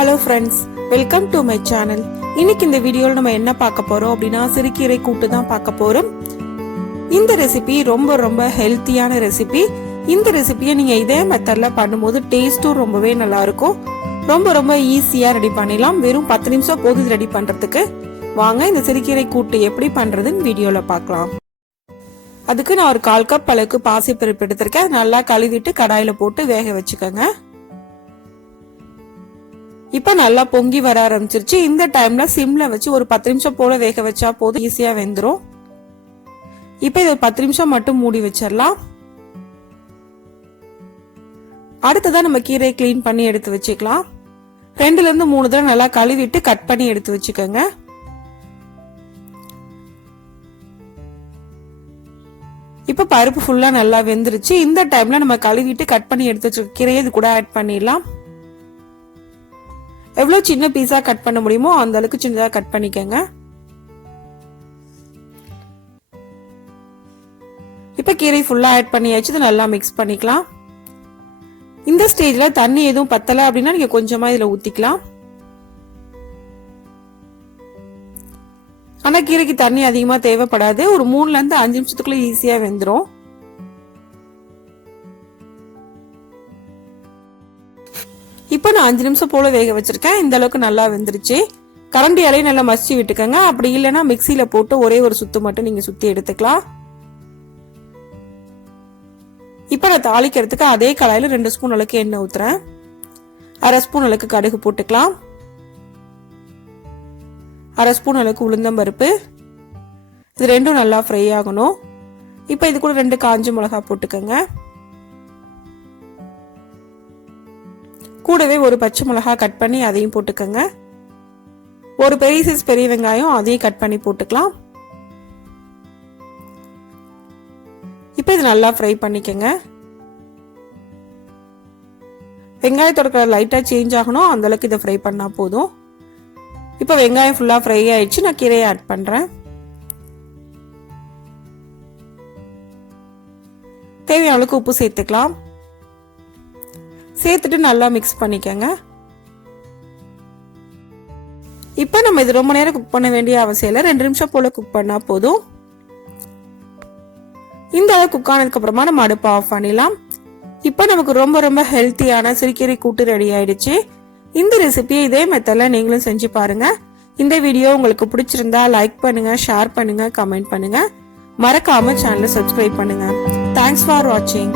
Hello friends, welcome to my channel. இன்னைக்கு இந்த வீடியோல நம்ம என்ன பார்க்க போறோம் அப்படினா சிறுகீரை கூட்டு தான் பார்க்க போறோம். இந்த ரெசிபி ரொம்ப ஹெல்த்தியான ரெசிபி. இந்த ரெசிபியை நீங்க இதே மெத்தட்ல பண்ணும்போது டேஸ்டும் ரொம்பவே நல்லா இருக்கும். ரொம்ப ஈஸியா ரெடி பண்ணிடலாம். வெறும் 10 நிமிஷம் போதும் ரெடி பண்றதுக்கு. வாங்க இந்த சிறுகீரை கூட்டு எப்படி பண்றதுன்னு வீடியோல பார்க்கலாம். அதுக்கு நான் ஒரு 1/4 கப் அளவுக்கு பாசிப்பருப்பு எடுத்திருக்கேன். நல்லா கழுவிட்டு கடாயில போட்டு வேக வச்சுக்கோங்க. இப்ப நல்லா பொங்கி வர ஆரம்பிச்சிருச்சு. இந்த டைம்ல சிம்ல வச்சு ஒரு 10 நிமிஷம் போல வேக வச்சா போதும், ஈஸியா வெந்துரும். இப்ப இது ஒரு 10 நிமிஷம் மட்டும் மூடி வச்சிடலாம். அடுத்ததான் நம்ம கீரையை கிளீன் பண்ணி எடுத்து வச்சுக்கலாம். 2 ல இருந்து 3 தடவை நல்லா கழுவிட்டு கட் பண்ணி எடுத்து வச்சுக்கோங்க. இப்ப பருப்பு ஃபுல்லா நல்லா வெந்துருச்சு. இந்த டைம்ல நம்ம கழுவிட்டு கட் பண்ணி எடுத்து வச்சிருக்க கீரையை இது கூட ஆட் பண்ணிடலாம். எவ்வளவு சின்ன பீஸா கட் பண்ண முடியுமோ அந்த அளவுக்கு சின்னதா கட் பண்ணிக்கங்க. இப்ப கீரை ஃபுல்லா ஆட் பண்ணியாச்சு. இதை நல்லா மிக்ஸ் பண்ணிக்கலாம். இந்த ஸ்டேஜ்ல தண்ணி எதுவும் பத்தல அப்படின்னா நீங்க கொஞ்சமா இதுல ஊத்திக்கலாம். ஆனா கீரைக்கு தண்ணி அதிகமா தேவைப்படாது. ஒரு 3 ல இருந்து 5 நிமிஷத்துக்குள்ள ஈஸியா வெந்துரும். இப்ப நான் 5 நிமிஷம் போல வேக வச்சிருக்கேன். இந்த அளவுக்கு நல்லா வெந்துருச்சு. கரண்டியாலையும் நல்லா மசிச்சு விட்டுக்கங்க. அப்படி இல்லைன்னா மிக்சியில போட்டு ஒரே ஒரு சுத்து மட்டும் நீங்க சுத்தி எடுத்துக்கலாம். இப்ப நான் தாளிக்கிறதுக்கு அதே கடாயில 2 ஸ்பூன் அளவுக்கு எண்ணெய் ஊத்துறேன். 1/2 ஸ்பூன் அளவுக்கு கடுகு போட்டுக்கலாம். 1/2 ஸ்பூன் அளவுக்கு உளுந்தம்பருப்பு. இது ரெண்டும் நல்லா ஃப்ரை ஆகணும். இப்ப இது கூட 2 காஞ்ச மிளகாய் போட்டுக்கோங்க. கூடவே ஒரு பச்சை மிளகாய் கட் பண்ணி அதையும் போட்டுக்கோங்க. ஒரு பெரிய சைஸ் பெரிய வெங்காயம் அதையும் கட் பண்ணி போட்டுக்கலாம். இப்போ இது நல்லா ஃப்ரை பண்ணிக்கங்க. வெங்காயத்தோட கலர் லைட்டா சேஞ்ச் ஆகணும், அந்த அளவுக்கு இதை ஃப்ரை பண்ணா போதும். இப்போ வெங்காயம் ஃபுல்லா ஃப்ரை ஆயிடுச்சு. நான் கீரையை ஆட் பண்றேன். தேவையான அளவுக்கு உப்பு சேர்த்துக்கலாம். சேர்த்துட்டு நல்லா மிக்ஸ் பண்ணிக்கங்க. இப்போ நம்ம இது ரொம்ப நேரம் குக் பண்ண வேண்டிய அவசியம் இல்லை. 2 நிமிஷம் போல குக் பண்ணா போதும். இந்த அளவு குக் ஆனதுக்கு அப்புறமா நம்ம அடுப்பை ஆஃப் பண்ணிடலாம். இப்போ நமக்கு ரொம்ப ஹெல்த்தியான சிறுகீரை கூட்டு ரெடி ஆயிடுச்சு. இந்த ரெசிபியை இதே மெத்தட்ல நீங்களும் செஞ்சு பாருங்க. இந்த வீடியோ உங்களுக்கு பிடிச்சிருந்தா லைக் பண்ணுங்க, ஷேர் பண்ணுங்க, கமெண்ட் பண்ணுங்க. மறக்காம சேனலை சப்ஸ்கிரைப் பண்ணுங்க. தேங்க்ஸ் ஃபார் வாட்சிங்.